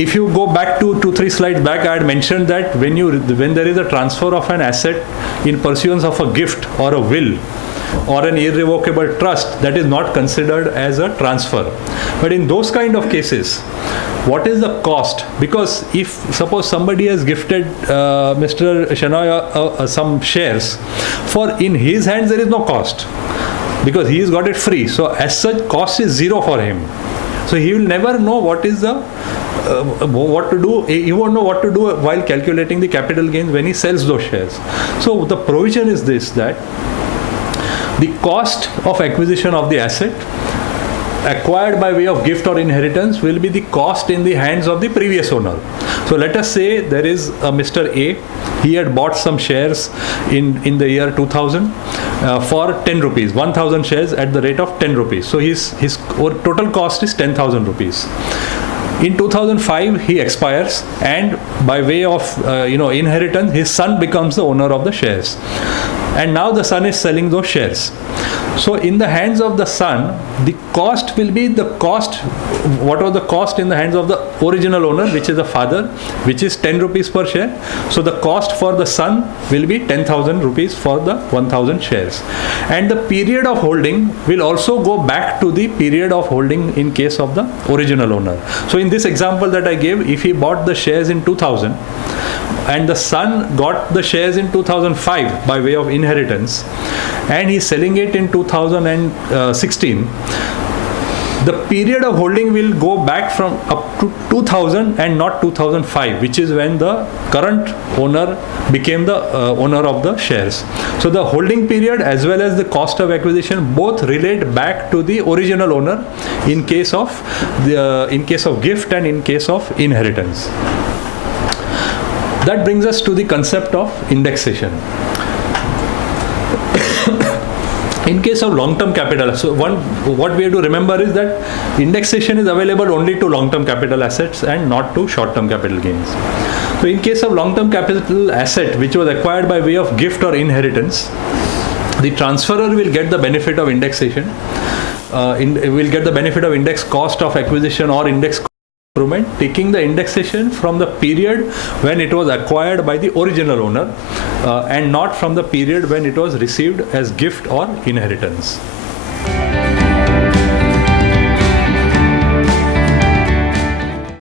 if you go back to 2-3 slides back, I had mentioned that when there is a transfer of an asset in pursuance of a gift or a will or an irrevocable trust, that is not considered as a transfer. But in those kind of cases, what is the cost? Because if suppose somebody has gifted Mr. Shenoy some shares, in his hands there is no cost because he has got it free. So as such, cost is zero for him. So he will never know what is the what to do. He won't know what to do while calculating the capital gains when he sells those shares. So the provision is this, that the cost of acquisition of the asset acquired by way of gift or inheritance will be the cost in the hands of the previous owner. So let us say there is a Mr. A. He had bought some shares in the year 2000 for 10 rupees, 1000 shares at the rate of 10 rupees. So his total cost is 10,000 rupees. In 2005, he expires, and by way of inheritance, his son becomes the owner of the shares. And now the son is selling those shares. So in the hands of the son, the cost will be the cost, what was the cost in the hands of the original owner, which is the father, which is 10 rupees per share. So the cost for the son will be 10,000 rupees for the 1000 shares. And the period of holding will also go back to the period of holding in case of the original owner. So in this example that I gave, if he bought the shares in 2000, and the son got the shares in 2005 by way of inheritance, and he's selling it in 2016, the period of holding will go back from up to 2000 and not 2005, which is when the current owner became the owner of the shares. So the holding period as well as the cost of acquisition both relate back to the original owner in case of gift and in case of inheritance. That brings us to the concept of indexation. In case of long-term capital, so what we have to remember is that indexation is available only to long-term capital assets and not to short-term capital gains. So in case of long-term capital asset which was acquired by way of gift or inheritance, the transferor will get the benefit of indexation, will get the benefit of index cost of acquisition or index improvement, taking the indexation from the period when it was acquired by the original owner and not from the period when it was received as gift or inheritance.